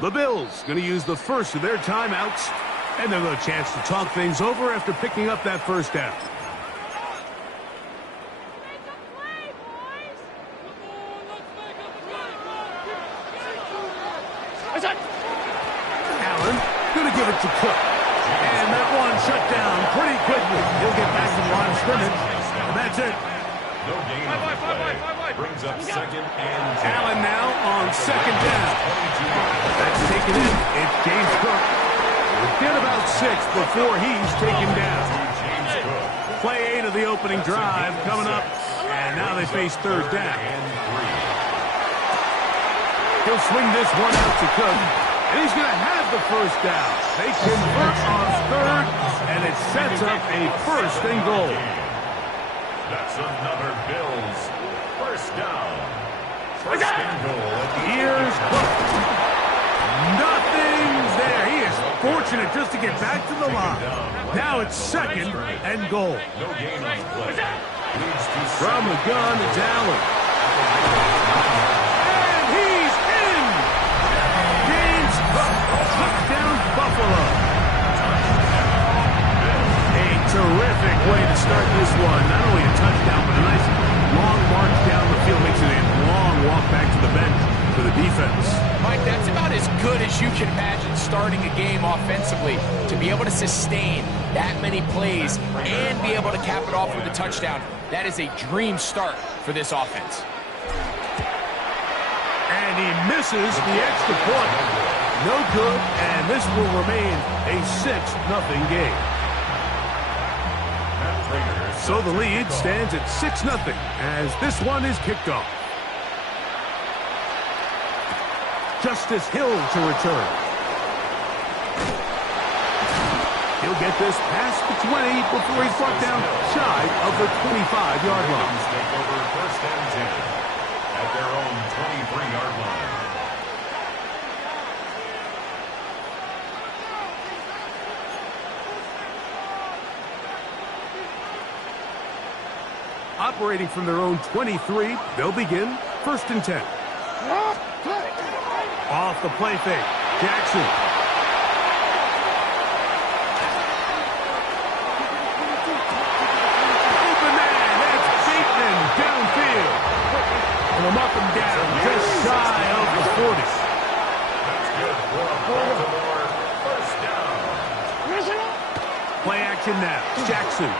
The Bills going to use the first of their timeouts, and they'll have a chance to talk things over after picking up that first down. Allen going to give it to Cook. And that one shut down pretty quickly. He'll get back to the line of scrimmage, and that's it. No gain on the play. Brings up second and 10. Allen now on second down. That's taken in. It's James Cook. We'll get about 6 before he's taken down. Play 8 of the opening drive coming up, and now they face third down. He'll swing this one out to Cook, and he's going to have the first down. They convert on third, and it sets up a first and goal. That's another Bills first down. First and goal. Here's Cook. Nothing's there. He is fortunate just to get back to the line. Now it's second and goal. No gain on the play. Leads to From the gun, it's Allen. And he's in. James Cook, touchdown Buffalo. A terrific way to start this one. Not only a touchdown, but a nice long march down the field. Makes it a long walk back to the bench for the defense. Mike, that's about as good as you can imagine starting a game offensively. To be able to sustain that many plays and be able to cap it off with a touchdown, that is a dream start for this offense. And he misses the extra point. No good, and this will remain a 6-0 game. So the lead stands at 6-0 as this one is kicked off. Justice Hill to return. He'll get this past the 20 before he's brought down shy of the 25-yard line. Take over first and 10 at their own 23-yard line. Operating from their own 23, they'll begin first and 10. Off the play fake, Jackson. Open man, that's Bateman downfield. And a up and down, just shy of the 40. That's good for a Baltimore first down. Play action now, Jackson.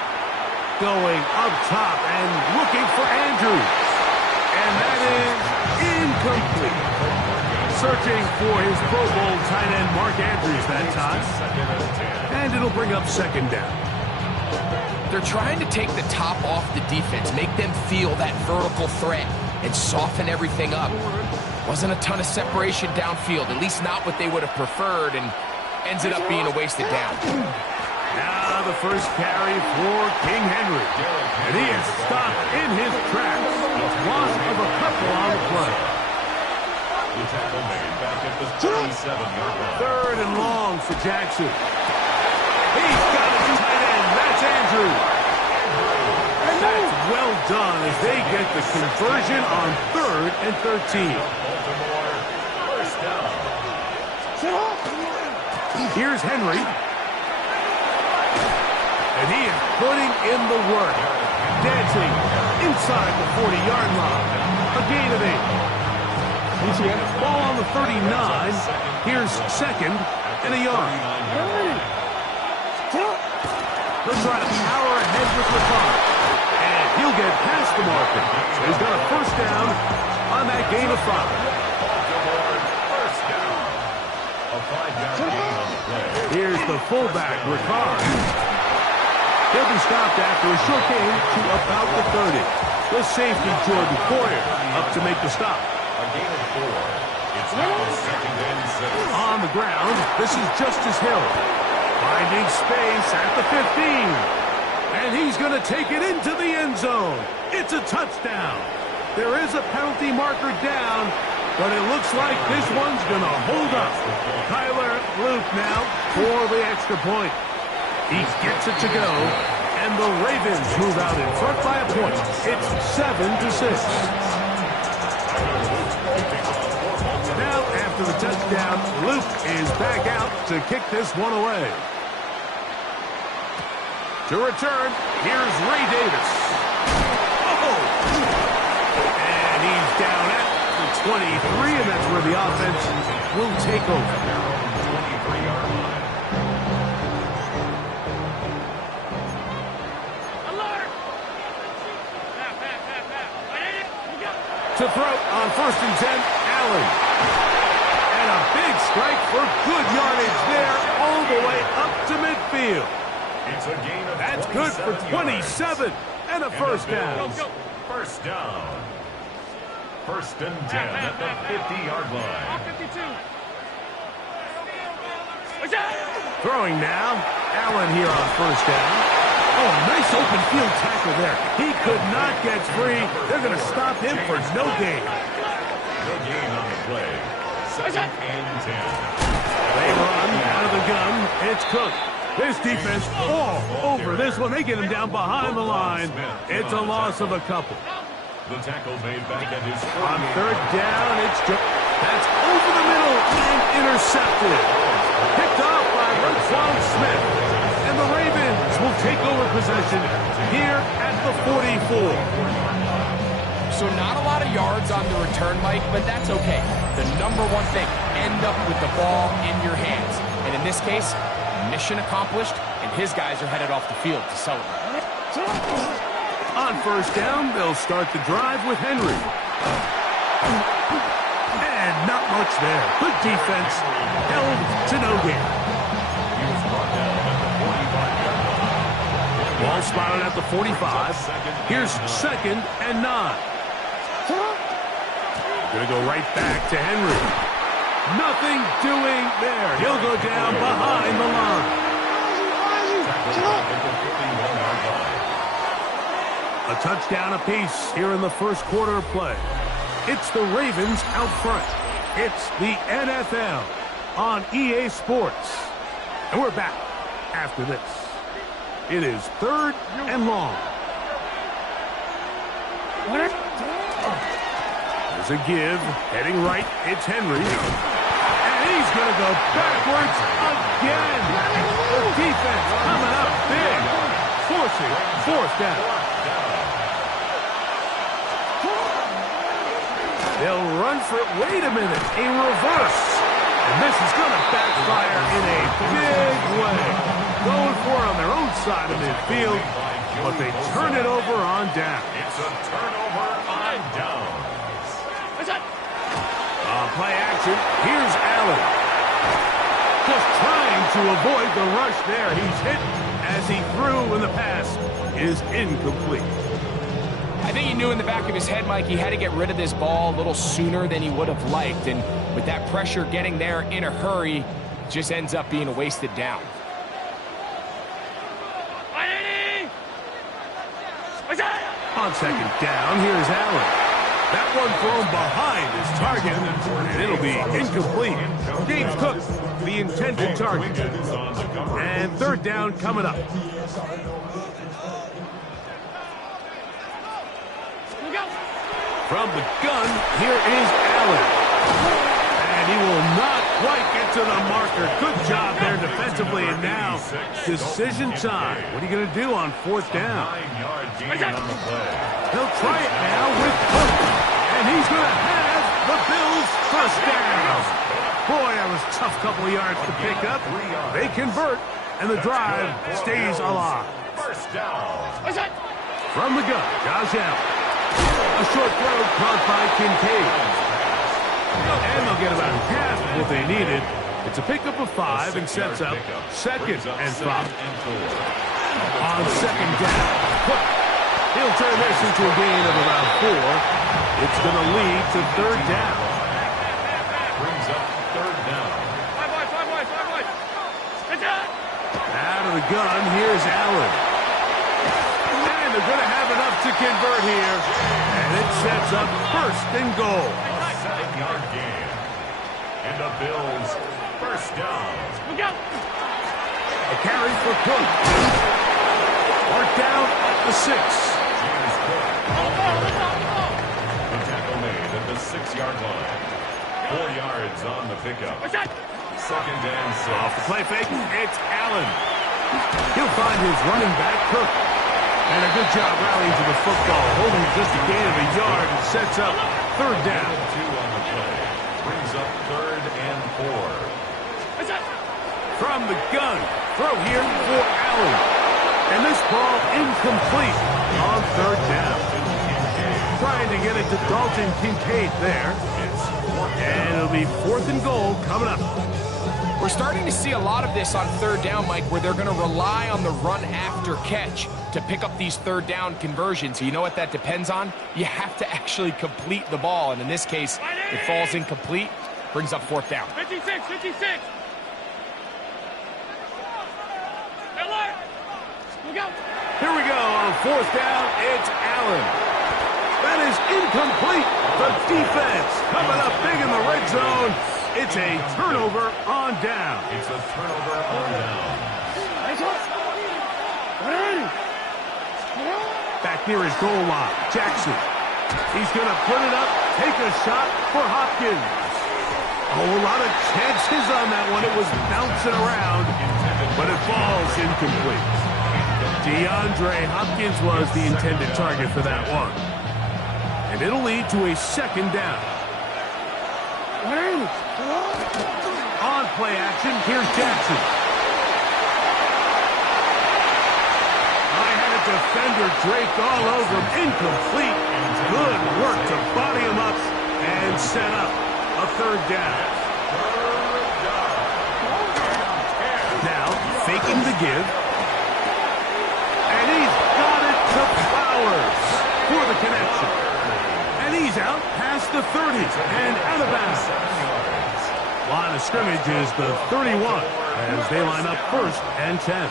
Going up top and looking for Andrews. And that is incomplete. Searching for his Pro Bowl tight end Mark Andrews that time. And it'll bring up second down. They're trying to take the top off the defense, make them feel that vertical threat, and soften everything up. Wasn't a ton of separation downfield, at least not what they would have preferred, and ended up being a wasted down. Now the first carry for King Henry. And he is stopped in his tracks. Loss of a couple on the play. The tackle made back at the 37-yard line. Third and long for Jackson. He's got his tight end. That's Andrew. That's well done as they get the conversion on 3rd and 13. Baltimore first down. Here's Henry. And he is putting in the work. Dancing inside the 40-yard line. A gain of 8. Ball on the 39. Here's second and a yard. They'll try to power ahead with Ricard. And he'll get past the marker. So he's got a first down on that gain of 5. First down. A 5-yard gain on the play. Here's the fullback, Ricard. He'll be stopped after a short gain to about the 30. The safety, Jordan Poyer, up to make the stop. A gain of 4. It's now second and 6. On the ground, this is Justice Hill. Finding space at the 15. And he's going to take it into the end zone. It's a touchdown. There is a penalty marker down, but it looks like this one's going to hold up. Tyler Luke now for the extra point. He gets it to go, and the Ravens move out in front by a point. It's 7-6. Now, after the touchdown. down. Luke is back out to kick this one away. To return, here's Ray Davis. Oh! And he's down at the 23, and that's where the offense will take over. 23-yard line. To throw on 1st and 10, Allen. And a big strike for good yardage there all the way up to midfield. It's a gain of That's good for 27 and a first down. First down. 1st and 10 at the 50-yard line. Throwing now, Allen here on 1st down. Oh, nice open field tackle there. He could not get free. They're going to stop him for no gain. No gain on the play. 2nd and 10. They run out of the gun. It's Cook. This defense all over this one. They get him down behind the line. It's a loss of a couple. The tackle made back at his On 3rd down, that's over the middle and intercepted. Picked off by Roquan Smith. And the Ravens will take over possession here at the 44. So not a lot of yards on the return, Mike, but that's okay. The number one thing, end up with the ball in your hands. And in this case, mission accomplished, and his guys are headed off the field to celebrate. On 1st down, they'll start the drive with Henry. And not much there. Good defense, held to no gain. He was brought down at the 45-yard line. Ball spotted at the 45. Here's 2nd and 9. Gonna go right back to Henry. Nothing doing there. He'll go down behind the line. A touchdown apiece here in the first quarter of play. It's the Ravens out front. It's the NFL on EA Sports. And we're back after this. It is 3rd and long. There's a give. Heading right. It's Henry. And he's going to go backwards again. The defense coming up big. Forcing 4th down. They'll run for it. Wait a minute. A reverse. And this is going to backfire in a big way. Going for it on their own side of midfield, but they turn it over on down. It's a turnover on down. Play action. Here's Allen. Just trying to avoid the rush there. He's hit as he threw, and the pass is incomplete. I think he knew in the back of his head, Mike, he had to get rid of this ball a little sooner than he would have liked. And with that pressure getting there in a hurry, it just ends up being a wasted down. On 2nd down, here's Allen. That one thrown behind his target, and it'll be incomplete. James Cook, the intended target. And 3rd down coming up. From the gun, here is Allen. And he will not quite get to the marker. Good job there defensively, and now decision time. What are you going to do on 4th down? 9-yard gain on the play. He'll try it now with Cook. And he's going to have the Bills' 1st down. Boy, that was a tough couple of yards to pick up. They convert, and the drive stays alive. 1st down. From the gun, Josh Allen. A short throw caught by Kincaid. And they'll get about half what they needed. It's a pickup of 5 and sets up 2nd and 5. On 2nd down, Cook. He'll turn this into a gain of about 4. It's going to lead to 3rd down. Brings up 3rd down. Out of the gun, here's Allen. And they're going to have enough to convert here. And it sets up 1st and goal. 7-yard gain. And the Bills' 1st down. A carry for Cook. Mark down at the 6. James Cook. The tackle made at the 6-yard line. 4 yards yards on the pickup. Second and 6. Off the play fake, it's Allen. He'll find his running back, Cook. And a good job rallying to the football, holding just a gain of a yard and sets up third down. 2 on the play. Brings up 3rd and 4. From the gun, throw here for Allen. And this ball incomplete on third down. Trying to get it to Dalton Kincaid there. And it'll be 4th and goal coming up. We're starting to see a lot of this on third down, Mike, where they're going to rely on the run after catch to pick up these third down conversions. You know what that depends on? You have to actually complete the ball, and in this case, it falls incomplete, brings up 4th down. 56. Here we go on 4th down. It's Allen. That is incomplete. The defense coming up big in the red zone. It's a turnover on down. It's a turnover on down. Back near his goal line, Jackson. He's going to put it up, take a shot for Hopkins. Oh, a lot of chances on that one. It was bouncing around, but it falls incomplete. DeAndre Hopkins was the intended target for that one. And it'll lead to a 2nd down. On play action, here's Jackson. I had a defender draped all over him. Incomplete. Good work to body him up and set up a 3rd down. Now, faking the give. And he's got it to Flowers for the connection. And he's out past the 30 and out of bounds. Line of scrimmage is the 31 as they line up 1st and 10.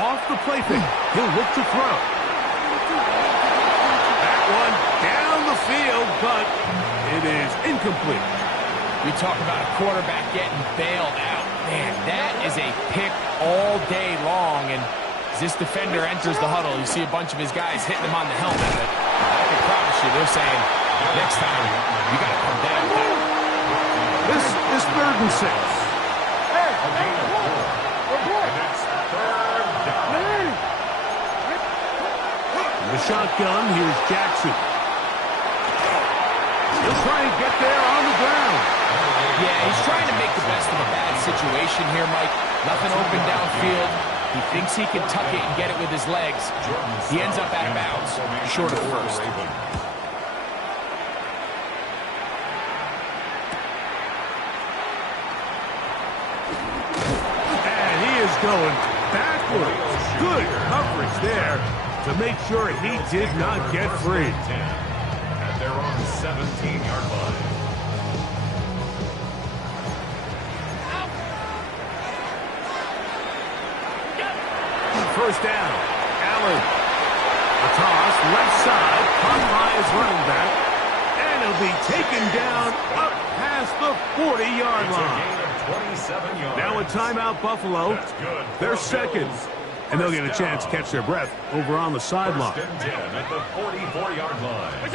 Off the play fake, he'll look to throw. That one down the field, but it is incomplete. We talk about a quarterback getting bailed out. Man, that is a pick all day long, and as this defender enters the huddle, you see a bunch of his guys hitting him on the helmet, but I can promise you they're saying, next time, you got to come down. This is 3rd and 6. The shotgun, here's Jackson. He'll try and get there on the ground. Yeah, he's trying to make the best of a bad situation here, Mike. Nothing open downfield. He thinks he can tuck it and get it with his legs. He ends up out of bounds, short of 1st. And he is going backwards. Good coverage there to make sure he did not get free. At their own 17-yard line. First down. Allen. A toss, left side, caught by his running back. And he'll be taken down up past the 40-yard line. 27 yards. Now a timeout, Buffalo. They're 2nd. And they'll get a chance to catch their breath over on the sideline. 1st and 10 at the 44-yard line.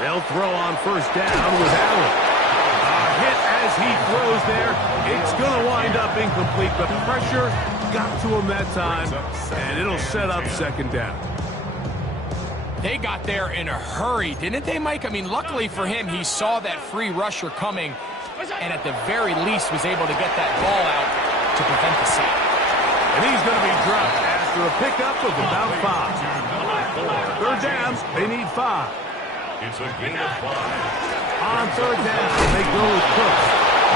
They'll throw on 1st down with Allen. A hit as he throws there. It's going to wind up incomplete, but pressure got to him that time, and it'll set up 2nd down. They got there in a hurry, didn't they, Mike? I mean, luckily for him, he saw that free rusher coming, and at the very least was able to get that ball out to prevent the sack. And he's going to be dropped after a pickup of about 5. 3rd down, they need 5. It's a gain of 5. On 3rd down, they go with Cook.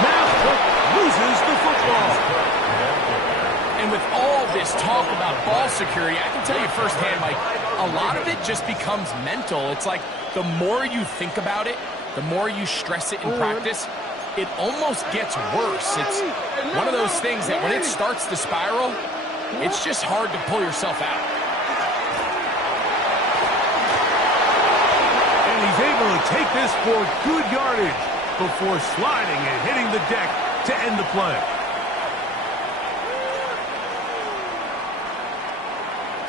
Now Cook loses the football. And with all this talk about ball security, I can tell you firsthand, Mike, a lot of it just becomes mental. It's like the more you think about it, the more you stress it in practice, it almost gets worse. It's one of those things that when it starts to spiral, it's just hard to pull yourself out. And he's able to take this for good yardage before sliding and hitting the deck to end the play.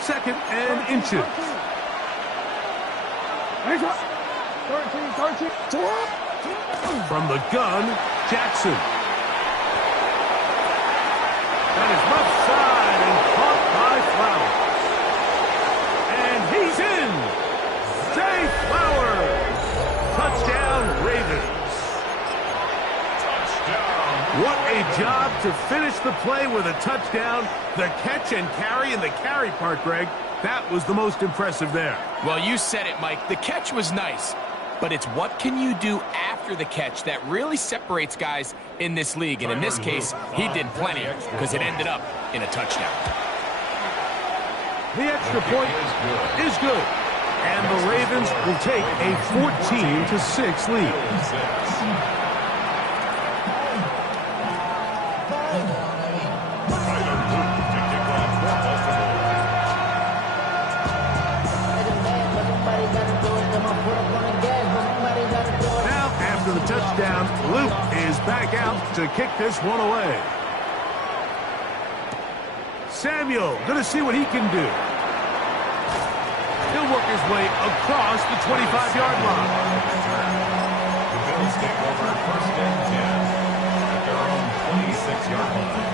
2nd and inches. 13. From the gun, Jackson. That is left side and caught by Flowers. And he's in. Zay Flowers. Touchdown, Ravens. Touchdown. What a job to finish the play with a touchdown. The catch and carry, and the carry part, Greg, that was the most impressive there. Well, you said it, Mike. The catch was nice, but it's what can you do after the catch that really separates guys in this league. And in this case, he did plenty because it ended up in a touchdown. The extra point is good. And the Ravens will take a 14-6 lead. The touchdown, Luke is back out to kick this one away. Samuel, gonna see what he can do. He'll work his way across the 25-yard line. The Bills take over 1st and 10 at their own 26-yard line.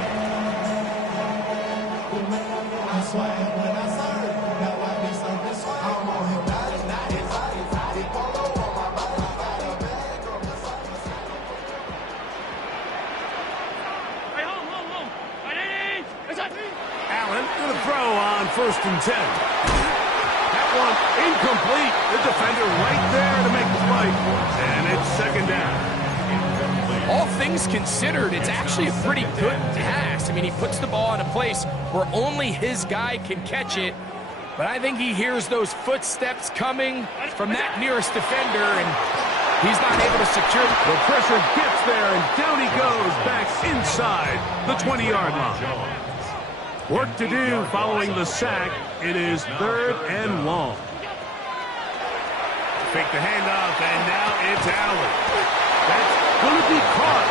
Throw on 1st and 10. That one incomplete. The defender right there to make the play. And it's 2nd down. All things considered, it's actually a pretty good pass. I mean, he puts the ball in a place where only his guy can catch it. But I think he hears those footsteps coming from that nearest defender, and he's not able to secure. The pressure gets there, and down he goes back inside the 20-yard line. Work to do following the sack. It is 3rd and long. Fake the handoff, and now it's Allen. That's going to be caught.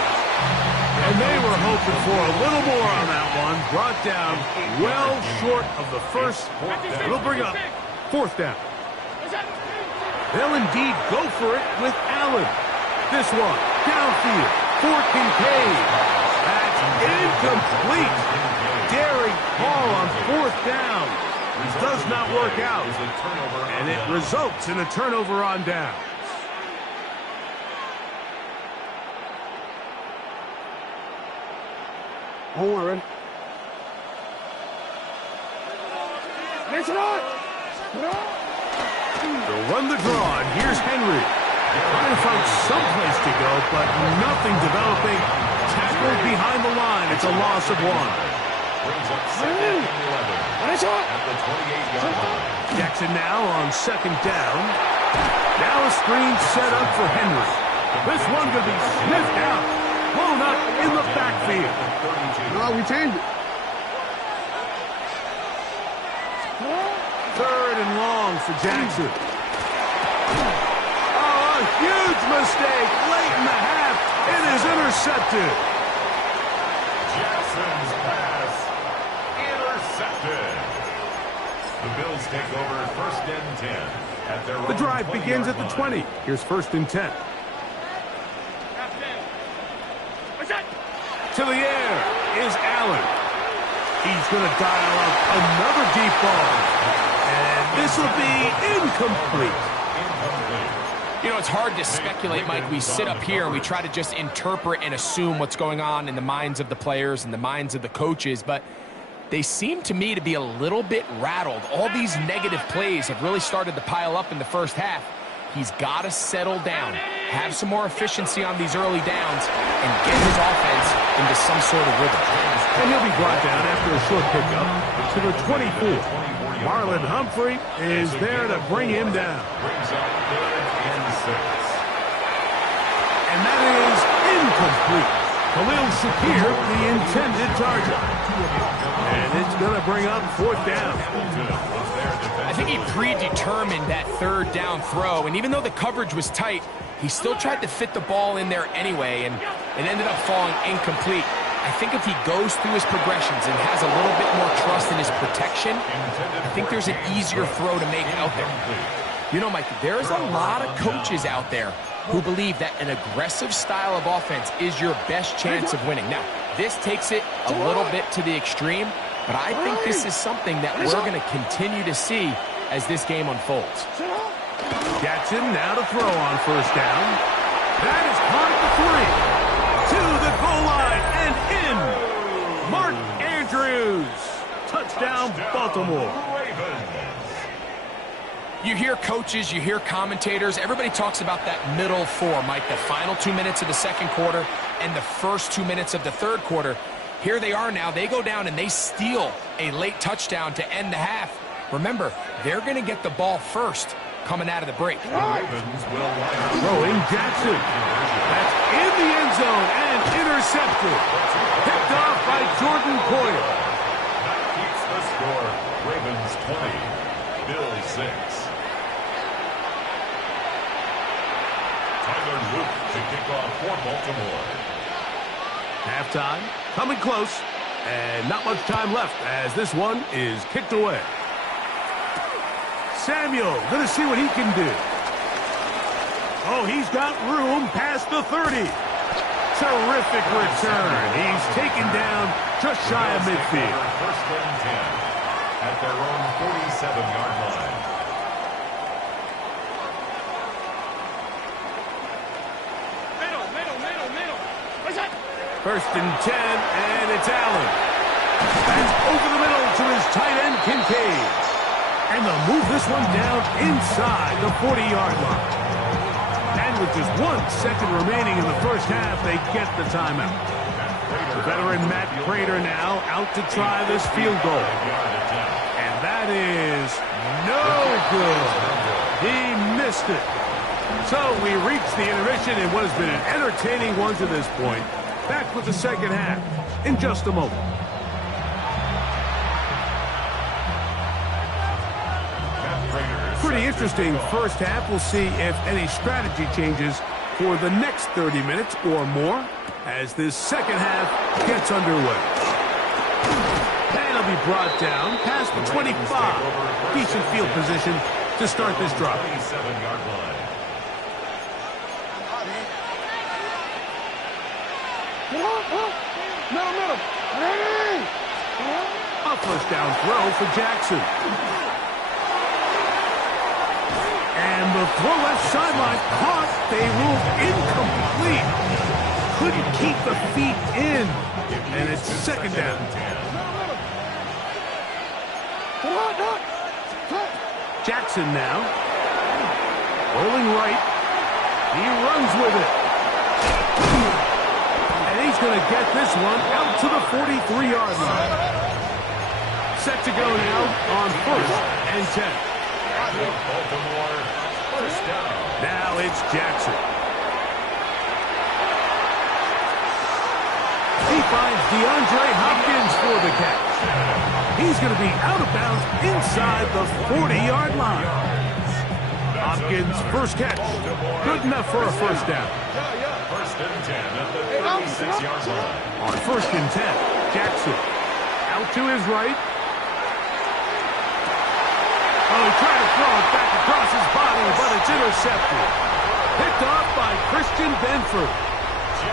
And they were hoping for a little more on that one. Brought down well short of the first. It'll bring up 4th down. They'll indeed go for it with Allen. This one, downfield, for Kincaid. That's incomplete. Daring ball on 4th down. Does not work out. And it results in a turnover on downs. Don't worry. They'll run the draw, and here's Henry. Trying to find someplace to go, but nothing developing. Tackled behind the line. It's a loss of 1. Brings up 2nd and 11 at the 28-yard line. Jackson now on 2nd down. Now a screen set up for Henry. This one going to be sniffed out. Blown up in the backfield. No, we changed it. 3rd and long for Jackson. Oh, a huge mistake late in the half. It is intercepted. Jackson's pass intercepted. The Bills take over 1st and 10 at their own. The drive begins at the 20. Here's 1st and 10. To the air is Allen. He's going to dial up another deep ball. And this will be incomplete. You know, it's hard to speculate, Mike. We sit up here and we try to just interpret and assume what's going on in the minds of the players and the minds of the coaches, but they seem to me to be a little bit rattled. All these negative plays have really started to pile up in the first half. He's got to settle down, have some more efficiency on these early downs, and get his offense into some sort of rhythm. And he'll be brought down after a short pickup to the 24. Marlon Humphrey is there to bring him down. Brings up 3rd and 6. And that is incomplete. Khalil Shakir, the intended target. And it's going to bring up 4th down. I think he predetermined that 3rd down throw, and even though the coverage was tight, he still tried to fit the ball in there anyway, and it ended up falling incomplete. I think if he goes through his progressions and has a little bit more trust in his protection, I think there's an easier throw to make out there. You know, Mike, there's a lot of coaches out there who believe that an aggressive style of offense is your best chance of winning. Now, this takes it a little bit to the extreme, but I think this is something that we're going to continue to see as this game unfolds. Jackson now to throw on first down. That is caught at the 3. To the goal line and in. Mark Andrews. Touchdown, Baltimore. You hear coaches, you hear commentators, everybody talks about that middle four, Mike, the final 2 minutes of the second quarter and the first 2 minutes of the third quarter. Here they are now. They go down and they steal a late touchdown to end the half. Remember, they're going to get the ball first coming out of the break. Throwing Jackson. That's in the end zone and intercepted. Picked off by Jordan Poyer. That keeps the score. Ravens 20, Bills 6. Tyler Luke to kick off for Baltimore. Halftime, coming close, and not much time left as this one is kicked away. Samuel, gonna see what he can do. Oh, he's got room past the 30. Terrific return. He's taken down just shy of midfield. First and 10 at their own 47-yard line. First and 10, and it's Allen. That's over the middle to his tight end, Kincaid. And they'll move this one down inside the 40-yard line. And with just 1 second remaining in the first half, they get the timeout. The veteran Matt Prater now out to try this field goal. And that is no good. He missed it. So we reach the intermission in what has been an entertaining one to this point. Back with the second half in just a moment. Pretty interesting first half. We'll see if any strategy changes for the next 30 minutes or more as this second half gets underway. And it'll be brought down past the 25. Decent field position to start this drive. 27-yard line. A first down throw for Jackson. And the throw left sideline caught. They ruled incomplete. Couldn't keep the feet in. And it's second down. Jackson now. Rolling right. He runs with it. And he's going to get this one out to the 43-yard line. Set to go now on first and 10. Baltimore, first down. Now it's Jackson. He finds DeAndre Hopkins for the catch. He's going to be out of bounds inside the 40-yard line. Hopkins' first catch. Good enough for a first down. First and 10 at the 36-yard line. On first and 10, Jackson out to his right. Oh, he tried to throw it back across his body, but it's intercepted. Picked off by Christian Benford.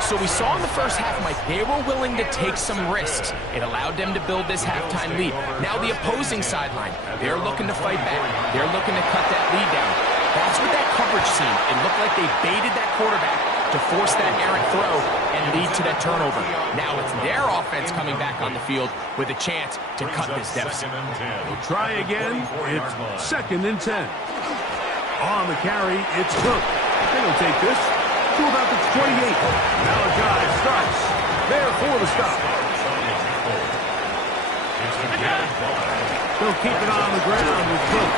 So we saw in the first half, Mike, they were willing to take some risks. It allowed them to build this halftime lead. Now the opposing sideline, they're looking to fight back. They're looking to cut that lead down. That's what that coverage seemed. It looked like they baited that quarterback to force that errant throw and lead to that turnover. Now it's their offense coming back on the field with a chance to cut this deficit. We'll try again. It's second and 10. On the carry, it's Cook. They'll take this to about the 28. Malachi starts there for the stop. They'll keep it on the ground with Cook.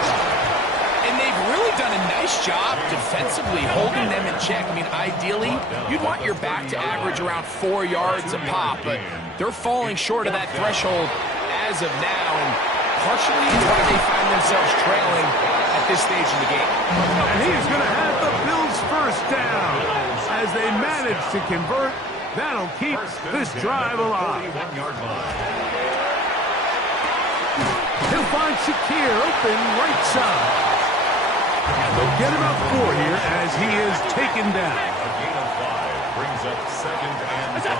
And they've really done a nice job defensively holding them in check. I mean, ideally, you'd want your back to average around 4 yards a pop, but they're falling short of that threshold as of now, and partially it's why they find themselves trailing at this stage in the game. And he's going to have the Bills first down as they manage to convert. That'll keep this drive alive. He'll find Shakir open right side. They'll get about 4 here as he is taken down. A gain of 5 brings up 2nd and 5.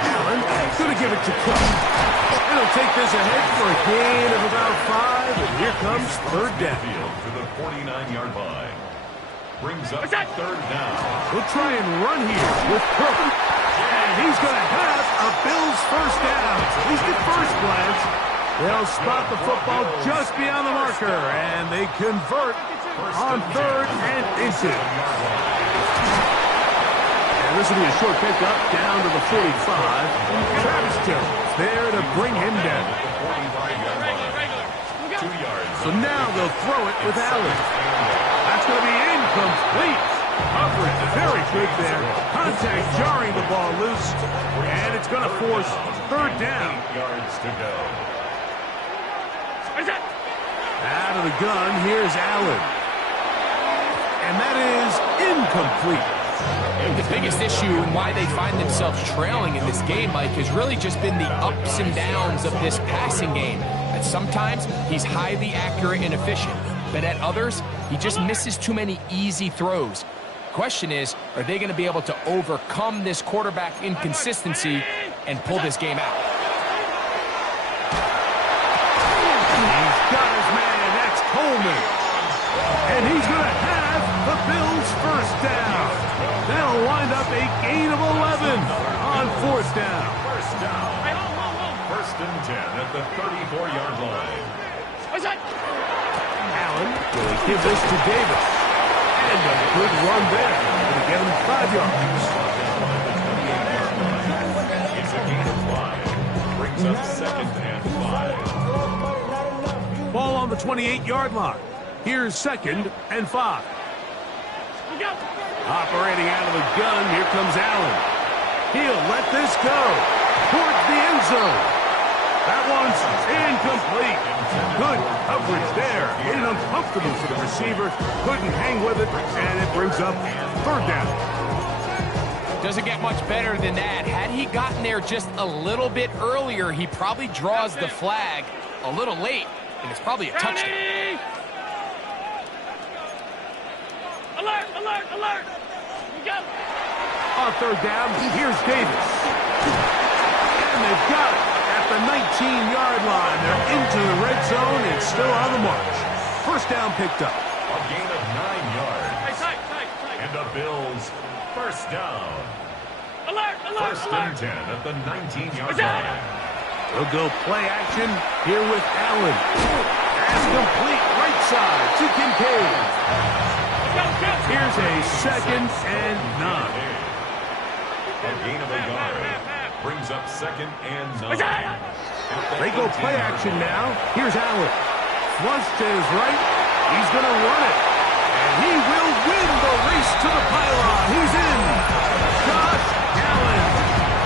Allen going to give it to Cook. And he'll take this ahead for a gain of about 5. And here comes 3rd down. Field to the 49-yard line. Brings up 3rd down. He'll try and run here with Cook. And he's going to have a Bills 1st down. At least at first glance. They'll spot the football just beyond the marker, and they convert on 3rd and inches. And this will be a short pickup down to the 45. Travis Jones there to bring him down. 2 yards. So now they'll throw it with Allen. That's going to be incomplete. Coverage very good there. Contact jarring the ball loose, and it's going to force 3rd down. 8 yards to go. Out of the gun, here's Allen. And that is incomplete. The biggest issue and why they find themselves trailing in this game, Mike, has really just been the ups and downs of this passing game. And sometimes he's highly accurate and efficient, but at others, he just misses too many easy throws. Question is, are they going to be able to overcome this quarterback inconsistency and pull this game out? Got his man, that's Coleman. And he's going to have the Bills 1st down. That'll wind up a gain of 11 on 4th down. 1st down. 1st and 10 at the 34-yard line. Allen will give this to Davis. And a good run there. Going to get him 5 yards. It's a gain of 5. Brings up 2nd and 5. Ball on the 28-yard line. Here's 2nd and 5. Operating out of the gun, here comes Allen. He'll let this go towards the end zone. That one's incomplete. Good coverage there. Made it uncomfortable for the receiver. Couldn't hang with it, and it brings up 3rd down. Doesn't get much better than that. Had he gotten there just a little bit earlier, he probably draws the flag a little late, and it's probably a touchdown. Alert, alert, alert. We go. On 3rd down, here's Davis. And they've got it at the 19-yard line. They're into the red zone and still on the march. 1st down picked up. A gain of 9 yards. Tight. And the Bills 1st down. Alert, alert, 1st alert. and 10 at the 19-yard line. They'll go play action here with Allen. Pass complete right side to Kincaid. Go. Here's a 2nd and 9. A gain of a yard. Brings up 2nd and 9. They go play action now. Here's Allen. Flush to his right. He's going to run it. And he will win the race to the pylon. He's in. Josh Allen.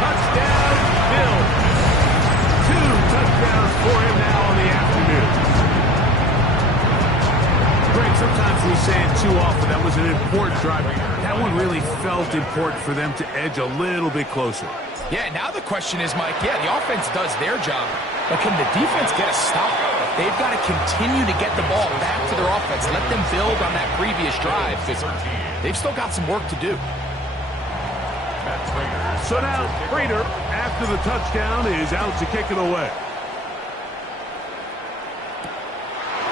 Touchdown, Bills. 2 touchdowns for him now in the afternoon. Greg, sometimes we say it too often. That was an important drive. That one really felt important for them to edge a little bit closer. Yeah, now the question is, Mike, the offense does their job, but can the defense get a stop? They've got to continue to get the ball back to their offense. Let them build on that previous drive, because they've still got some work to do. So now, Prater, after the touchdown, is out to kick it away.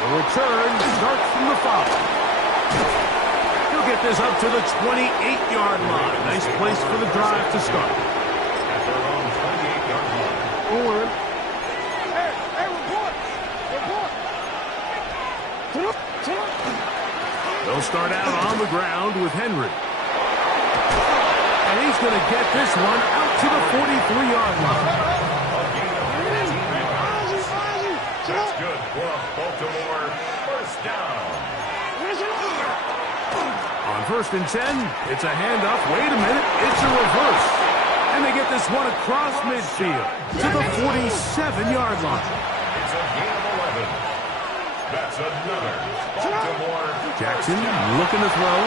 The return starts from the 5. He'll get this up to the 28-yard line. Nice place for the drive to start. At their own 28-yard line. Forward. Hey, report. They'll start out on the ground with Henry. And he's going to get this one out to the 43-yard line. That's good for a Baltimore 1st down. On 1st and 10, it's a handoff. Wait a minute, it's a reverse. And they get this one across midfield to the 47-yard line. It's a gain of 11. That's another Baltimore. Jackson looking to throw.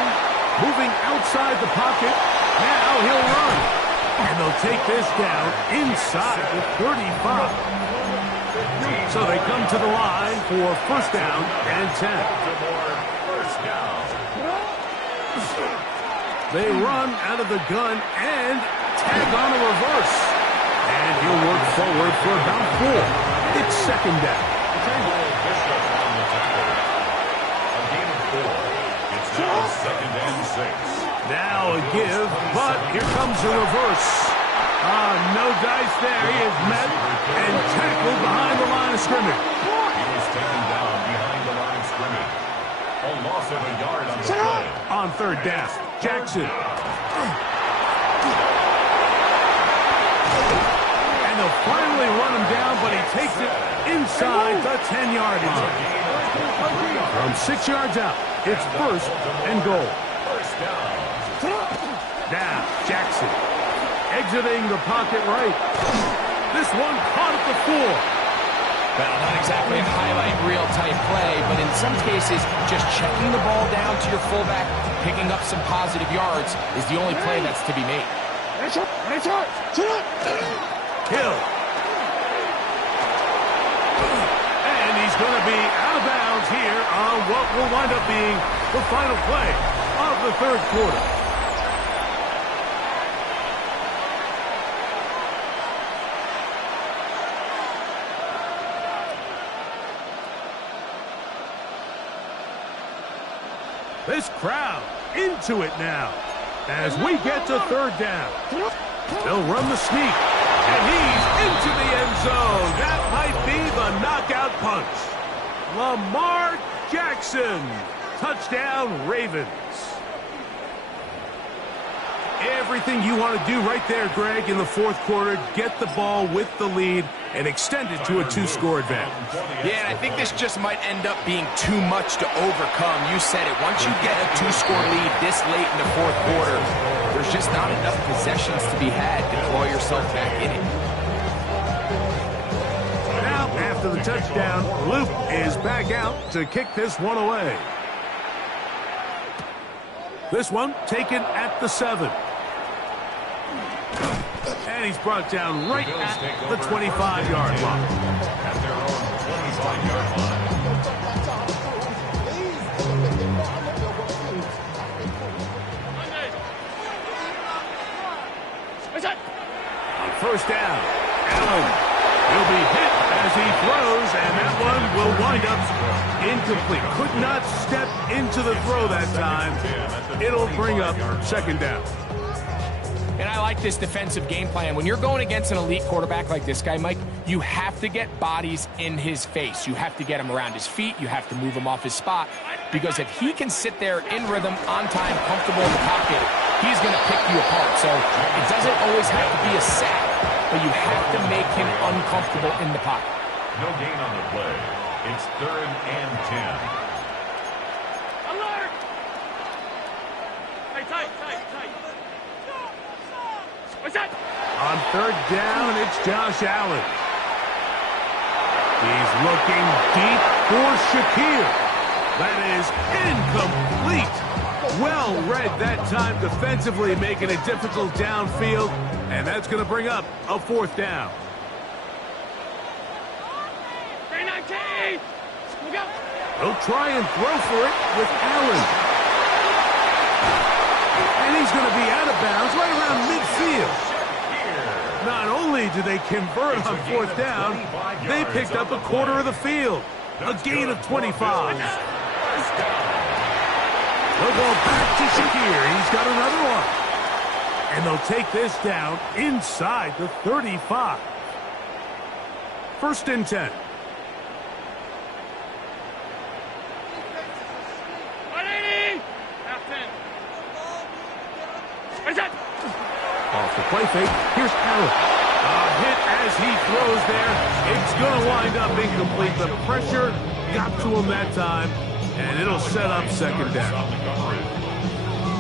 Moving outside the pocket. Now he'll run. And they'll take this down inside the 35. So they come to the line for 1st down and 10. Baltimore 1st They run out of the gun and tag on a reverse. And he'll work forward for about 4. It's second down. Bishop on the tackle. A gain of 4. It's now second and 6. Now a give, but here comes the reverse. No dice there. He is met and tackled behind the line of scrimmage. He was taken down behind the line of scrimmage. A loss of a yard on the play. On third down, Jackson. And they'll finally run him down, but he takes it inside the 10-yard line. From 6 yards out, it's first and goal. First down. Now, Jackson exiting the pocket right. This one caught at the 4. Well, not exactly a highlight reel type play, but in some cases, just checking the ball down to your fullback, picking up some positive yards is the only play that's to be made. Hill. And he's going to be out of bounds here on what will wind up being the final play of the third quarter. This crowd into it now as we get to third down. They'll run the sneak, and he's into the end zone. That might be the knockout punch. Lamar Jackson, touchdown Ravens. Everything you want to do right there, Greg, in the fourth quarter, get the ball with the lead and extend it to a 2-score advantage. Yeah, and I think this just might end up being too much to overcome. You said it. Once you get a 2-score lead this late in the fourth quarter, there's just not enough possessions to be had to claw yourself back in it. Now, after the touchdown, Luke is back out to kick this one away. This one taken at the 7. And he's brought down right at the 25-yard line. At their own 25-yard line. On first down, Allen will be hit as he throws, and that one will wind up incomplete. Could not step into the throw that time. It'll bring up second down. And I like this defensive game plan. When you're going against an elite quarterback like this guy, Mike, you have to get bodies in his face. You have to get him around his feet. You have to move him off his spot. Because if he can sit there in rhythm, on time, comfortable in the pocket, he's going to pick you apart. So it doesn't always have to be a sack, but you have to make him uncomfortable in the pocket. No gain on the play. It's third and 10. Alert! Hey, tight. What's that? On third down, it's Josh Allen. He's looking deep for Shakir. That is incomplete. Well read that time defensively, making it difficult downfield, and that's going to bring up a fourth down. 319! Look out! He'll try and throw for it with Allen. And he's going to be out of bounds right around midfield. Not only do they convert on fourth down, they picked up a quarter of the field. A gain of 25. They'll go back to Shakir. He's got another one. And they'll take this down inside the 35. First and 10. 180! Half 10. What's that? Off the play fake, here's Allen. A hit as he throws there. It's going to wind up incomplete. The pressure got to him that time, and it'll set up second down.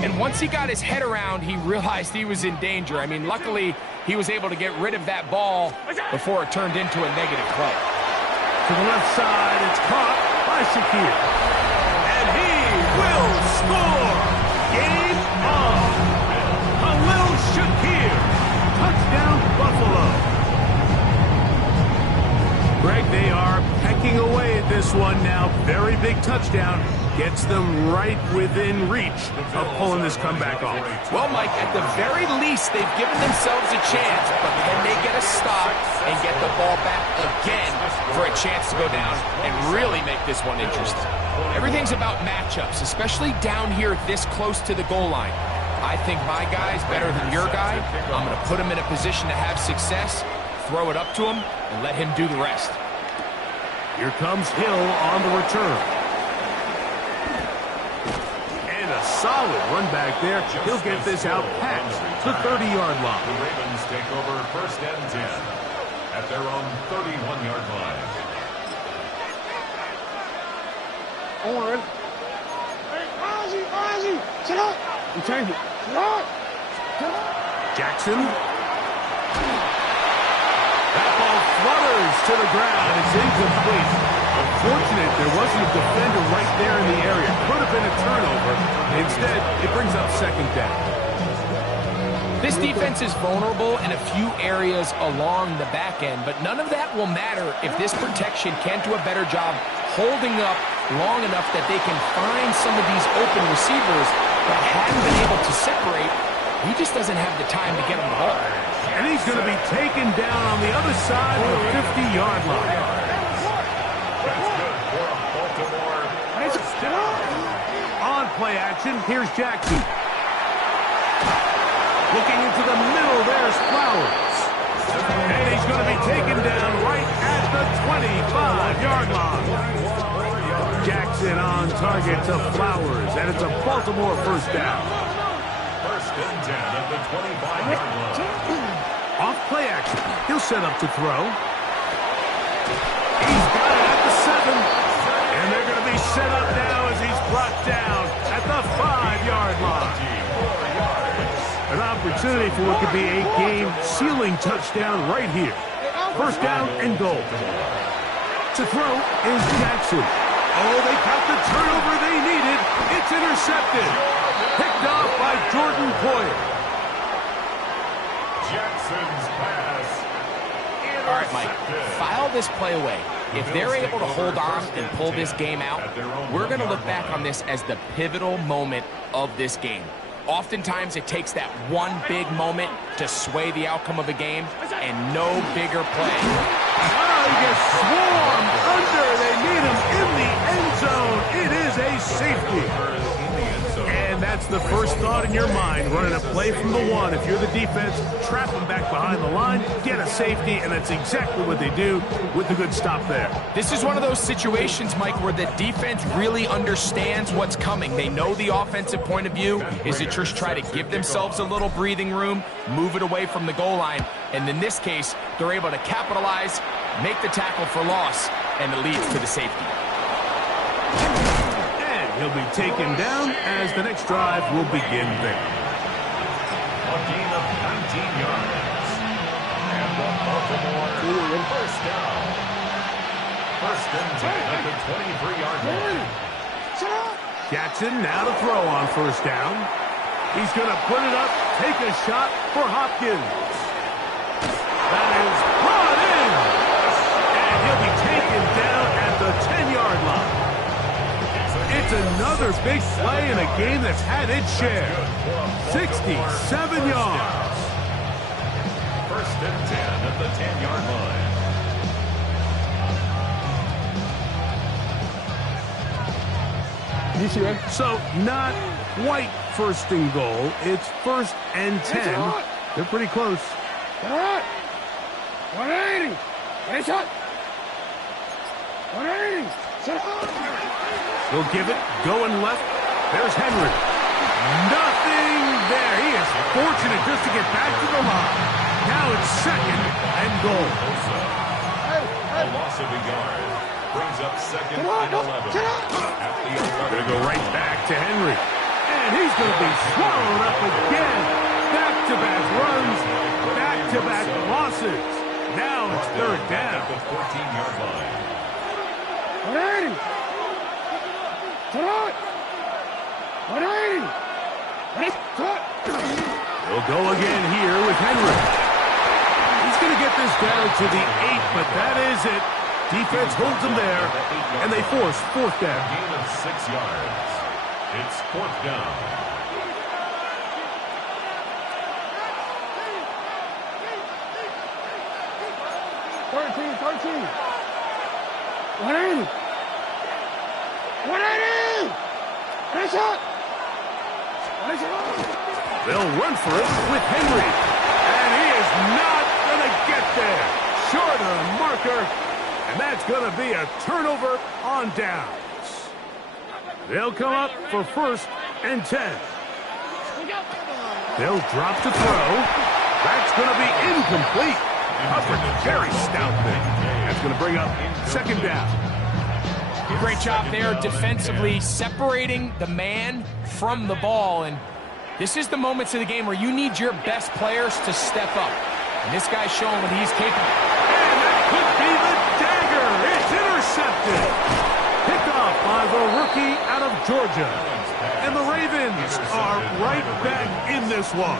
And once he got his head around, he realized he was in danger. I mean, luckily, he was able to get rid of that ball before it turned into a negative play. To the left side, it's caught by Shakir. And he will score. Game on. Khalil Shakir. Touchdown, Buffalo. Greg, they are pecking away at this one now. Very big touchdown. Gets them right within reach of pulling this comeback off. Well, Mike, at the very least, they've given themselves a chance, but can they get a stop and get the ball back again for a chance to go down and really make this one interesting? Everything's about matchups, especially down here this close to the goal line. I think my guy's better than your guy. I'm going to put him in a position to have success, throw it up to him, and let him do the rest. Here comes Hill on the return. And a solid run back there. He'll get this out past the 30-yard line. The Ravens take over first and 10 at their own 31-yard line. Owen. Ozzy, sit up. We changed it. Sit up. Jackson. That ball flutters to the ground. It's incomplete. Unfortunate there wasn't a defender right there in the area. Could have been a turnover. Instead, it brings up second down. This defense is vulnerable in a few areas along the back end, but none of that will matter if this protection can't do a better job holding up long enough that they can find some of these open receivers that haven't been able to separate. He just doesn't have the time to get him the ball. And he's going to be taken down on the other side of the 50-yard line. That's good for Baltimore. On play action, here's Jackson. Looking into the middle, there's Flowers. And he's going to be taken down right at the 25-yard line. Jackson on target to Flowers, and it's a Baltimore first down. First and 10 at the 25-yard line. Off play action, he'll set up to throw. He's got it at the 7. And they're going to be set up now as he's brought down at the 5-yard line. An opportunity for what could be a game-sealing touchdown right here. First down and goal. To throw is Jackson. Oh, they got the turnover they needed. It's intercepted. Picked off by Jordan Poyer. Jackson's pass. All right, Mike, file this play away. If they're able to hold on and pull this game out, we're going to look back on this as the pivotal moment of this game. Oftentimes, it takes that one big moment to sway the outcome of a game, and no bigger play. Oh, he gets swarmed under. They need him in the end zone. It is a safety. And that's the first thought in your mind, running a play from the 1. If you're the defense, trap them back behind the line, get a safety, and that's exactly what they do with the good stop there. This is one of those situations, Mike, where the defense really understands what's coming. They know the offensive point of view is to just try to give themselves a little breathing room, move it away from the goal line, and in this case, they're able to capitalize, make the tackle for loss, and it leads to the safety. He'll be taken down as the next drive will begin there. A gain of 19 yards. And the Baltimore first down. First and 10 at the 23-yard line. Jackson now to throw on first down. He's going to put it up, take a shot for Hopkins. That is brought in. And he'll be taken down at the 10-yard line. It's another big play in a game that's had its share. 67 yards. First and 10 at the 10-yard line. You see that? So not quite first and goal. It's first and 10. They're pretty close. 180. It's up. 180. Sit up. He'll give it, going left. There's Henry. Nothing there. He is fortunate just to get back to the line. Now it's second and goal. A loss of a yard brings up second and 11. At the 11. Going to go right back to Henry. And he's going to be swallowed up again. Back-to-back runs, back-to-back losses. Now it's third down. At the 14-yard line. 180. He'll go again here with Henry. He's going to get this down to the 8, but that is it. Defense holds them there, and they force fourth down. Gain of 6 yards. It's fourth down. They'll run for it with Henry. And he is not going to get there. Short of the marker. And that's going to be a turnover on downs. They'll come up for 1st and 10. They'll drop to throw. That's going to be incomplete. Coverage very stoutly. That's going to bring up 2nd down. Great job there defensively, separating the man from the ball. And this is the moments of the game where you need your best players to step up. And this guy's showing what he's capable of. And that could be the dagger. It's intercepted. Picked off by the rookie out of Georgia. And the Ravens are right back in this one.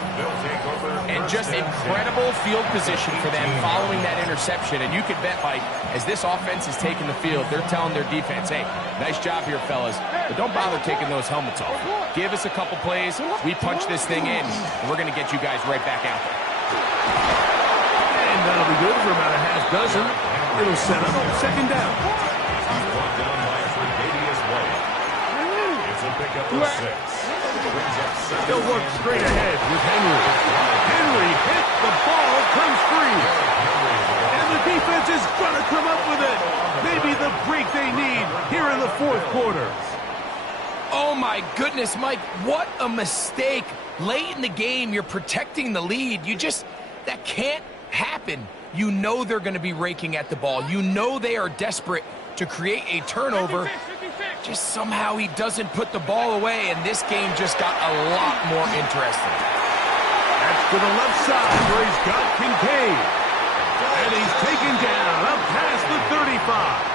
And just incredible field position for them following that interception. And you can bet, Mike, as this offense is taking the field, they're telling their defense, hey, nice job here, fellas, but don't bother taking those helmets off. Give us a couple plays, we punch this thing in, and we're going to get you guys right back out there. And that'll be good for about a half dozen. It'll set up 2nd down. Brought down by Tre'Davious White. It's a pickup of 6. Brings up 7. They'll work straight ahead with Henry. Henry hit, the ball comes free. And the defense is going to come up with it. Maybe the break they need here in the 4th quarter. Oh, my goodness, Mike, what a mistake. Late in the game, you're protecting the lead. That can't happen. You know they're going to be raking at the ball. You know they are desperate to create a turnover. Just somehow he doesn't put the ball away, and this game just got a lot more interesting. That's to the left side where he's got Kincaid. And he's taken down up past the 35.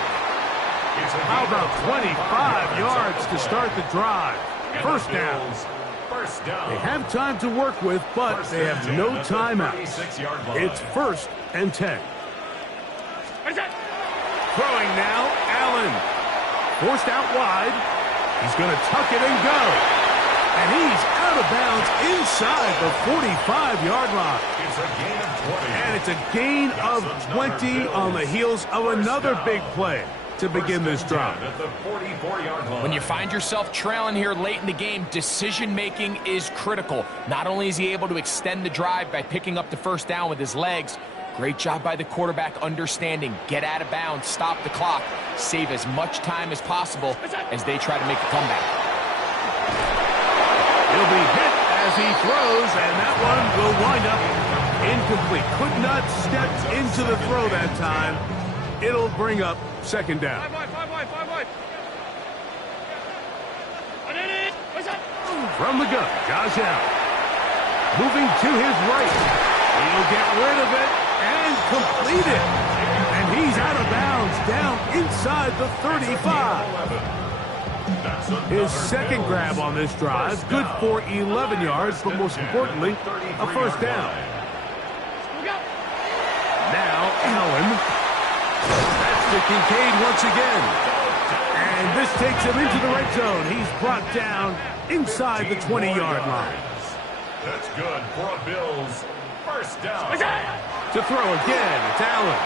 How about 25 yards to start the drive? 1st down. They have time to work with, but they have no timeouts. It's 1st and 10. Throwing now, Allen. Forced out wide. He's going to tuck it and go. And he's out of bounds inside the 45-yard line. It's a gain of 20. And it's a gain of 20 on the heels of another big play to begin this drive. At the 44-yard line. When you find yourself trailing here late in the game, decision-making is critical. Not only is he able to extend the drive by picking up the 1st down with his legs, great job by the quarterback understanding, get out of bounds, stop the clock, save as much time as possible as they try to make a comeback. He'll be hit as he throws, and that one will wind up incomplete. Could not step into the throw that time. It'll bring up 2nd down. 5 wide. From the gun, Josh Allen. Moving to his right. He'll get rid of it and complete it. And he's out of bounds down inside the 35. His 2nd grab on this drive, good for 11 yards, but most importantly, a 1st down. Now Allen. That's to Kincaid once again. And this takes him into the red zone. He's brought down inside the 20-yard line. That's good for a Bills 1st down. To throw again, it's Allen.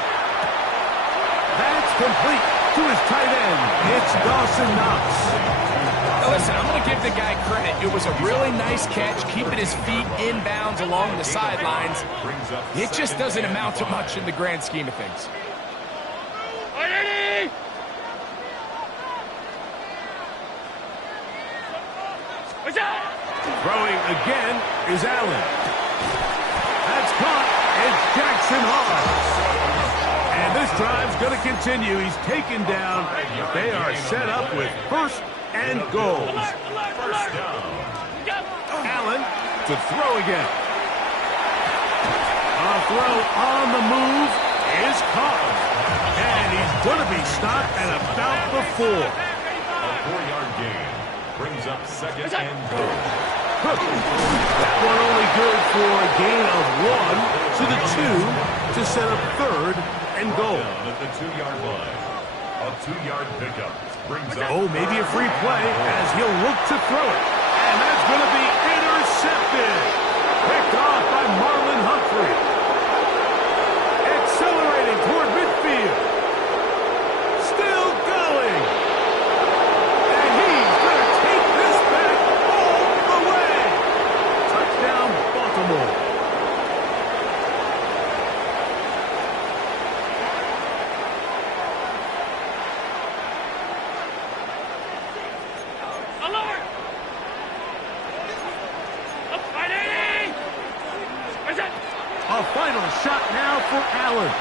That's complete to his tight end. It's Dawson Knox. Now listen, I'm going to give the guy credit. It was a really nice catch, keeping his feet inbounds along the sidelines. It just doesn't amount to much in the grand scheme of things. Throwing again is Allen. That's caught. It's Jackson Hawes. And this drive's going to continue. He's taken down. They are set up with 1st and goal. Allen to throw again. A throw on the move is caught. And he's going to be stopped at about the 4. A 4-yard gain brings up 2nd and goal. That one only good for a gain of 1. to the 2 to set up 3rd and goal. Down at the 2-yard line. A 2-yard pickup brings up. Oh, maybe a free play as he'll look to throw it. And that's going to be intercepted. Picked off by Marlon Humphrey. Accelerating toward midfield. Still going. And he's going to take this back all the way. Touchdown, Baltimore. Alert! Up by 80! Where's that? A final shot now for Allen.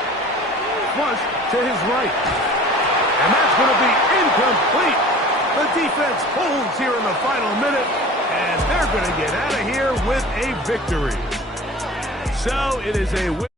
Flush to his right. And that's going to be incomplete. The defense holds here in the final minute, and they're going to get out of here with a victory. So it is a win.